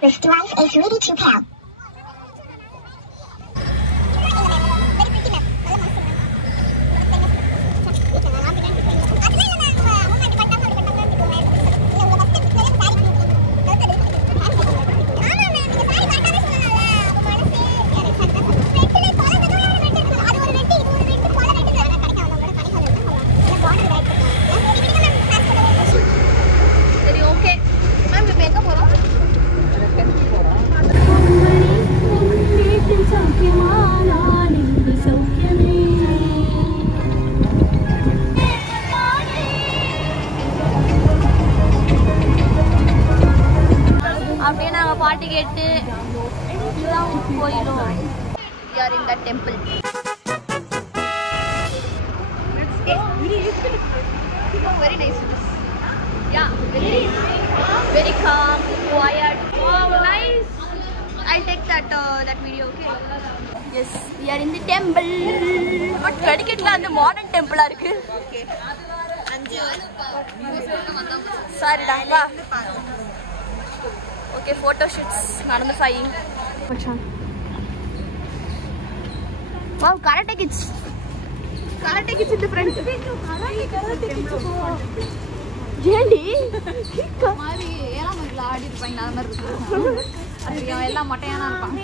This device is ready to pair. அப்படியே நாங்க பாட்டு கேட்டு போயிடும். We are in the temple. Very nice. Yeah, very calm, quiet. Wow, nice. I'll take that video, okay? Yes, we are in the temple. But Kadiketla and the modern temple are okay. Okay. Sorry, Dangla. Okay, photo shoots. Another fine. Wow, karate kids. Karate kids in the front. Karate kids. Really? மாதிரி ஏலாம் மயில ஆடி இருப்பாங்க அந்த மாதிரி இருக்கு. அது எல்லாம் மொட்டையானா இருப்பாங்க.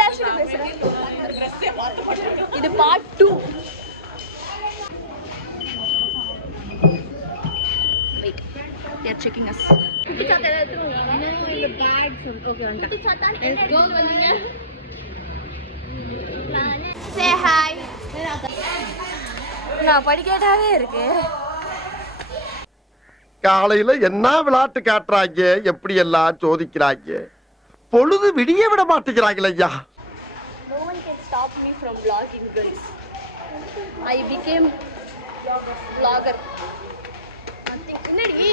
Dash பேசுறேன். இது part 2. Wait. They are checking us. குட்டி சாத்தா எடுத்துறோம். இந்த bags. Okay, வந்தா. குட்டி சாத்தா எங்க வந்தீங்க? Say hi. நான் படிக்கட்டாவே இருக்கு. காலையில என்ன விளையாட்டு காட்டுறாங்க, எப்படி எல்லாம் சோதிக்கிறாங்க, பொழுது விடிய விட மாட்டேங்கிறாங்களே ஐயா. No one can stop me from vlogging, guys. I became vlogger. என்னடி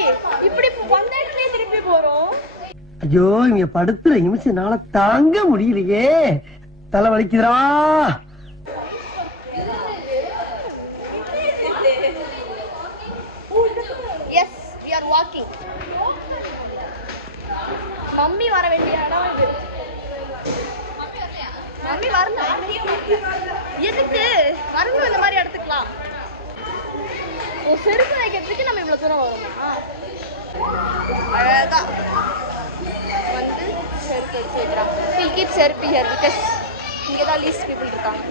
இப்படி வந்த இடத்துலயே திருப்பி போறோம். ஐயோ இங்க படுத்துற நிமிஷம்னால தாங்க முடியலையே, தலை வலிக்குதுடா. Yes, we are walking. Mummy வர வேண்டிய இடம் இது. மம்மி வரணும். எதுக்கு வரணும்? இந்த மாதிரி எடுத்துக்கலாம். ஒரு செருப்பு வைக்கிறதுக்கு நம்ம இவ்வளவு தூரம் வரணுமா? அழகா வந்து செருப்பு வச்சு வைக்கிறாங்க. We'll keep செருப்பு here because இங்கே தான் least people இருக்காங்க.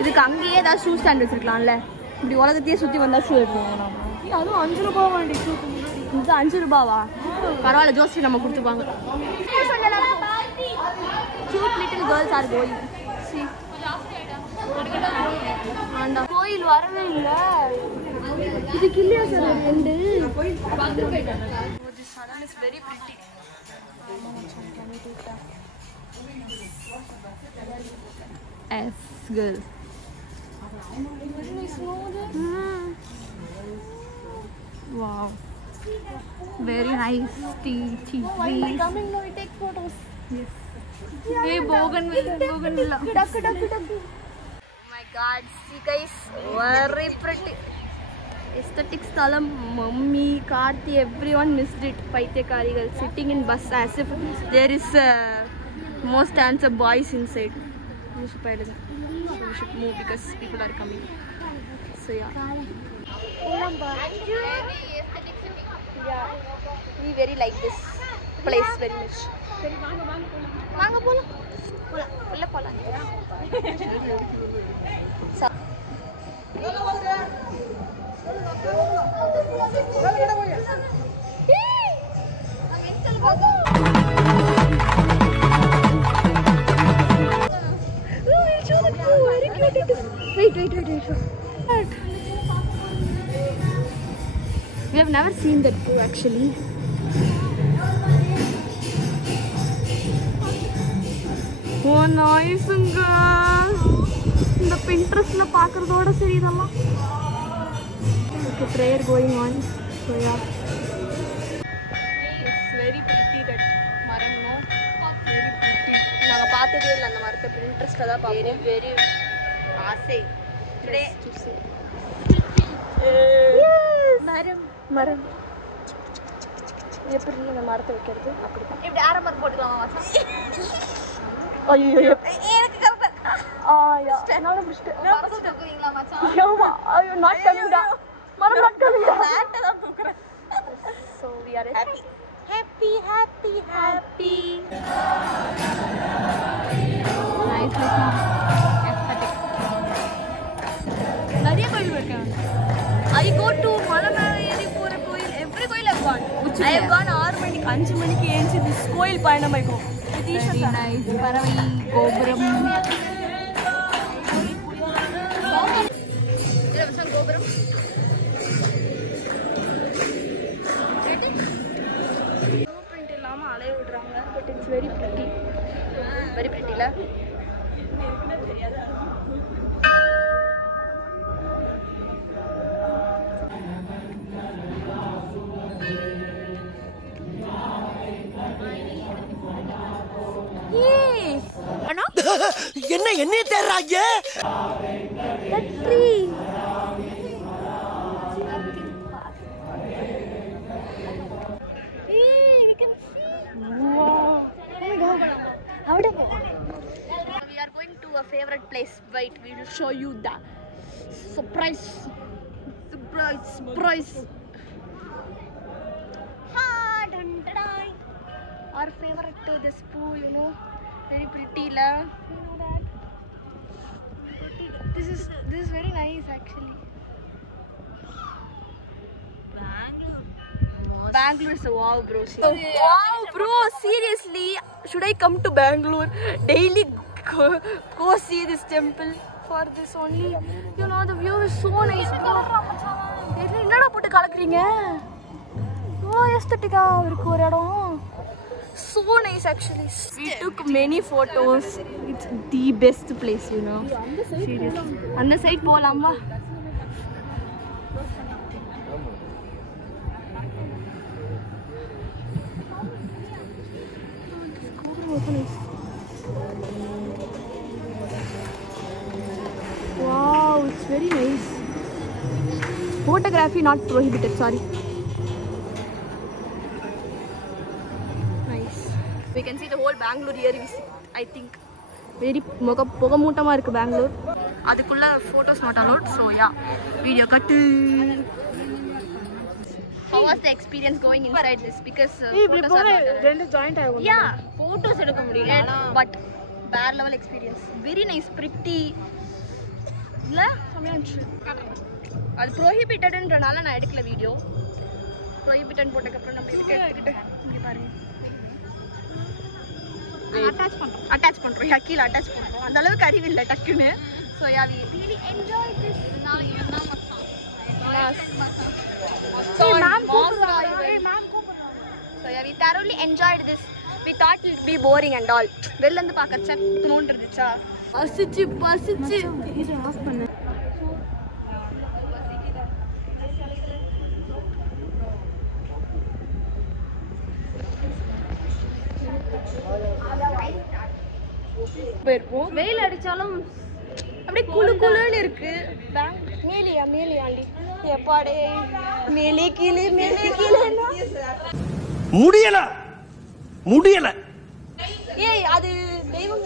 இதுக்கு அங்கேயே ஏதாவது ஷூ ஸ்டாண்ட் வச்சிருக்கலாம்ல. இப்படி உலகத்தையே சுற்றி வந்தால் ஷூ எடுத்துவாங்க. நம்ம அதுவும் 5 ரூபாய் வாண்டி ஷூ. இது 5 ரூபாவா? பரவாயில்ல, ஜோஸ்டி நம்ம கொடுத்துப்பாங்க. Cute little girls are going. See. ஆண்டா கோயில் வரவே இல்லை. இதுக்கு இல்லையா சார் ரெண்டு? This salon is very pretty. Yes, girl. Wow. Very nice tea. Why are you coming now? We take photos. Yes. Hey, bougainvillea. Duck. Oh my God, see guys, very pretty. Aesthetic sthalam. Mummy, Karthi, everyone missed it. Paityakarigal sitting in bus as if there is most handsome boys inside. We should move because people are coming. So yeah. Yeah, we very like this place very much. வாங்க போலாம். உள்ள போலாம். Wait. We have never seen that too actually. Oh nice girl. இந்த Pinterestல பார்க்கறதோட சரி இதெல்லாம். Okay, prayer going on. So yeah. It's very pretty that மரம் no. Very pretty. நாங்க பார்த்ததே இல்ல அந்த மரத்தை Pinterestல தான் பார்த்தோம். Very ஆசை. Today to see. Yes. மரம். எப்படி இந்த மரத்தை வைக்கிறது அப்படி இப்படி ஆரம்பர் போட்டுக்கலாமா மச்சான்? ஐயோ எனக்கு கரெக்டா என்னால முடிச்சிட்டு மரத்தை தூக்குறீங்களா மச்சான்? ஆமா ஐயோ நாட் கமிங் டா மரம் நாட் கமிங் டா பிளான்ட் தான் தூக்குறேன். so we are happy happy happy happy nice aesthetic நிறைய கோயில் இருக்கேன். I go to மலை மேல ஏறி போற கோயில் every கோயில் I've gone. I have gone 6 மணிக்கு 5 மணிக்கு ஏஞ்சி this கோயில் பயணம் ஆகும். very nice பறவை கோபுரம் இது மச்சான் கோபுரம். print இல்லாம அலைய விடுறாங்க but it's very pretty இல்ல என்ன என்னைய தேடுறாங்க we are going to a favorite place. Wait, we will show you the surprise. Dun, dun, dun. Our favorite to this pool, you know, very pretty la. You know that. This is very nice actually. Bangalore is a wow, bro. Wow, bro. Seriously, should I come to Bangalore daily? Go see this temple for this only. You know the view is so nice, bro. என்னடா போட்டு கலக்குறீங்க? ஓ எஸ்தட்டிக்கா இருக்கு ஒரு இடம். So nice actually. We took many photos. It's the best place, you know. Seriously. அந்த side போலாமா? Wow, it's very nice. Photography not prohibited, sorry. Nice. We can see the whole Bangalore here, I think. Very pogamoottama irukku Bangalore. Adukulla photos not allowed, so yeah. Video cut. How was the experience going inside this? Because photos are not joint yeah, photos edukka mudiyala but bare level experience. Very nice, pretty. இல்ல சமயாச்சு அது prohibitedன்றனால நான் எடுக்கல video. prohibited போட்டதுக்கு அப்புறம் நம்ம இதுக்கு எடுத்துக்கிட்டு இங்க பாருங்க. அட்டாச் பண்றோம் கீழ அட்டாச் பண்றோம். அந்த அளவுக்கு அறிவு இல்ல டக்குன்னு. So yeah, we really enjoyed this. நான் என்ன மச்சான். So ma'am so yeah, we thoroughly enjoyed this. We thought it would be boring and all. வெளில இருந்து பார்க்கச்ச தோன்று இருந்துச்சா பசிச்சு இது ஆஃப் பண்ணு. போயிருப்போம். வெயில் அடிச்சாலும் அப்படியே குளுன்னு இருக்கு. மேலியாண்டி எப்பாடே மேலே கீழே முடியல ஏய் அது தெய்வம்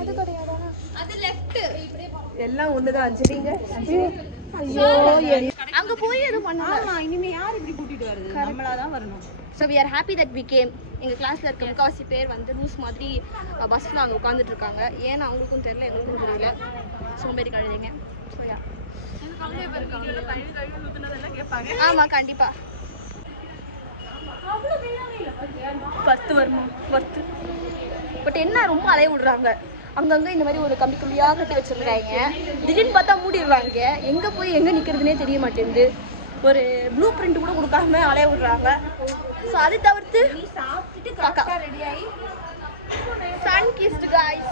அது கிடையாதா? அது லெஃப்ட் எல்லாம் ஒண்ணுதான் சரிங்க. ஐயோ அங்க போய் எது பண்ணலாம். இனிமே யார் இப்படி கூட்டிட்டு வருது? நம்மளா தான் வரணும். So we are happy that we came. எங்க கிளாஸ்ல இருக்க முக்காவாசி பேர் வந்து ரூஸ் மாதிரி பஸ்ல அங்க உட்கார்ந்துட்டு இருக்காங்க. ஏன்னா அவங்களுக்கும் தெரியல எங்களுக்கும் தெரியல. சோம்பேறி கழுதைங்க. So yeah. ஆமா கண்டிப்பா 10 வருமா 10 பட் என்ன ரொம்ப அலைய விடுறாங்க. அங்கங்க இந்த மாதிரி ஒரு கம்பியா கட்டி வச்சிருக்காங்க. திடீர்னு பார்த்தா மூடிடுறாங்க. எங்க போய் எங்க நிக்கிறதுனே தெரிய மாட்டேங்குது. ஒரு ப்ளூ பிரிண்ட் கூட கொடுக்காம அலைய விடுறாங்க. ஸோ அது தவிர்த்து சாப்பிட்டுட்டு கரெக்டாக ரெடி ஆகி sun kissed guys.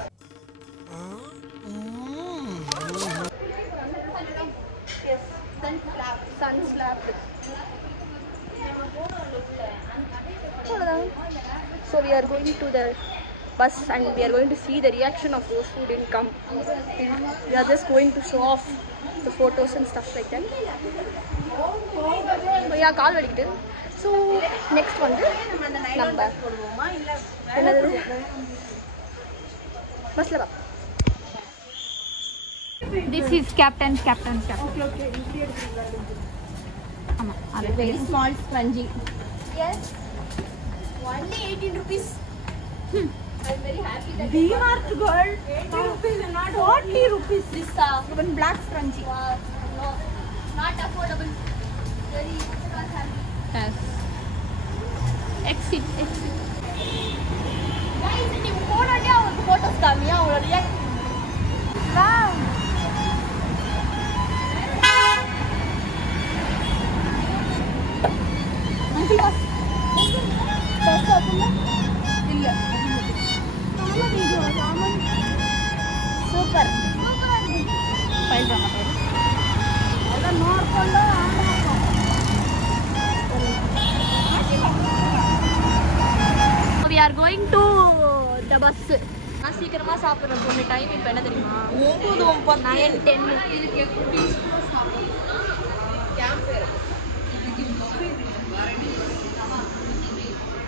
Sun slap. So we are going to the bus and we are going to see the reaction of those who didn't come. We are just going to show off the photos and stuff like that. So yeah, call valikidu. So next வந்து நம்ம என்னது பஸ்ல வா. This is captain. ஆமா அது Very small spongy. Yes. Only 18 rupees. I'm very happy that D-Mart girl 80 rupees not 40 rupees this even black scrunchie. no, not affordable. Very yes. Exit. guys, நீ போனோடே அவங்களுக்கு photos காமியா அவங்களோட ரியாக்ட். Wow. இல்ல super file பண்ண we are going to the bus. நான் சீக்கிரமா சாப்பிடுறேன் பொண்ணு. Time இப்போ என்ன தெரியுமா? 9:10.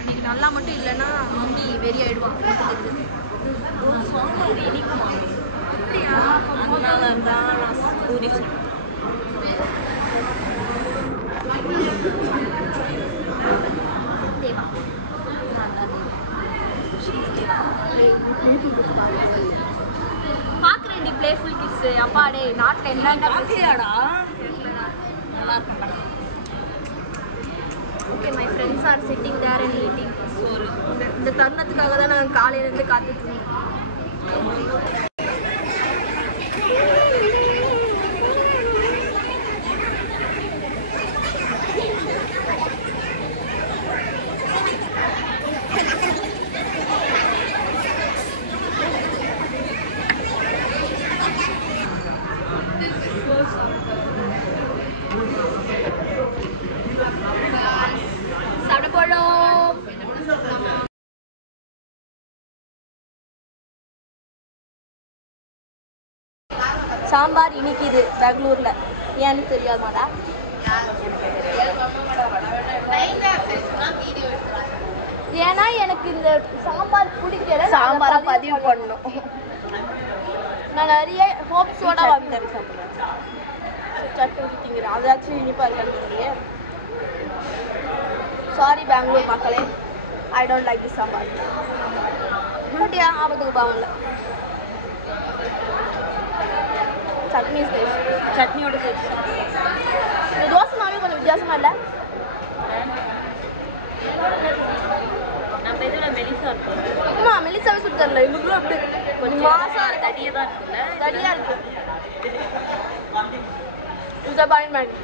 இன்னைக்கு நல்லா மட்டும் இல்லைன்னா மம்மி வெறி ஆயிடுவான். இனிக்குமா அதனால தான் நான் பூரி தேவா பாக்குறேன் டி பிளேஃபுல் கிட்ஸ். அப்பாடே நாட் எல்லாம் காஃபியாடா நல்லா இருக்கு. Okay my friends are sitting there and eating. இந்த தருணத்துக்காக தான் நான் காலையிலேருந்து காத்துட்டு இருந்தேன். சாப்பிட போறோம். சாம்பார் இனிக்குது பெங்களூர்ல. ஏன்னு தெரியாதாடா? ஏன்னா எனக்கு இந்த சாம்பார் பிடிக்கல. சாம்பாரை பதிவு பண்ணணும். நான் நிறைய ஹோப்ஸோட வாங்கிட்டேன் சாப்பிட்றேன். சட்னி ஊற்றிங்கிறேன். அதாச்சும் இனிப்பா இருக்காது. சாரி பெங்களூர் மக்களே, I don't like this sambar. But ஏன் ஆபத்துக்கு பாவம்ல. சட்னி சட்னியோட சேர்த்து இந்த தோசை மாவே கொஞ்சம் வித்தியாசமா இல்லை? நம்ம இதில் மெலிசா இருக்கும். ஆமாம், மெலிசாவே சுற்றி தரல. இவங்களும் அப்படி கொஞ்சம் மாசம் தடியாக தான் இருக்குல்ல. தடியாக இருக்கு. டிசப்பாயின்மெண்ட்.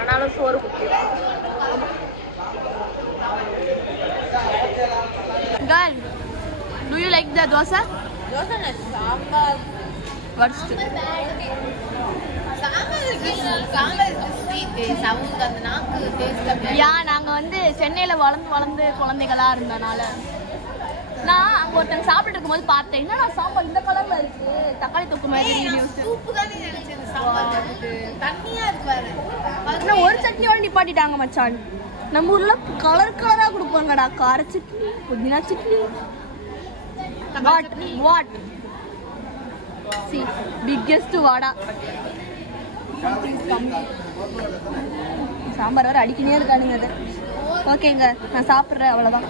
ஆனாலும் சோறு குடிக்கிறேன். Girl, do you like the dosa? dosa na sambar. What's the Sambar is sweet. Sound அந்த நாக்கு டேஸ்ட் அப்படியே. யா நாங்க வந்து சென்னையில வளர்ந்து குழந்தைகளா இருந்தனால நான் அங்க ஒருத்தன் சாப்பிட்டு இருக்கும்போது பார்த்தேன். என்னடா சாம்பார் இந்த கலர்ல இருக்கு, தக்காளி தொக்கு மாதிரி நியூஸ். சூப்பு தான் நினைச்சேன் சாம்பார் வந்து தண்ணியா இருக்கு பாரு. ஆனா ஒரு சட்னியோட நிப்பாட்டிட்டாங்க மச்சான். நம்ம ஊர்ல கலர் கலரா கொடுப்பாங்கடா. கார சட்னி, புதினா சட்னி. வாட் சி பிக்கெஸ்ட் வாடா. சாம்பார் வேற அடிக்கினே இருக்கானுங்க. அது ஓகேங்க, நான் சாப்பிட்றேன், அவ்வளோதான்.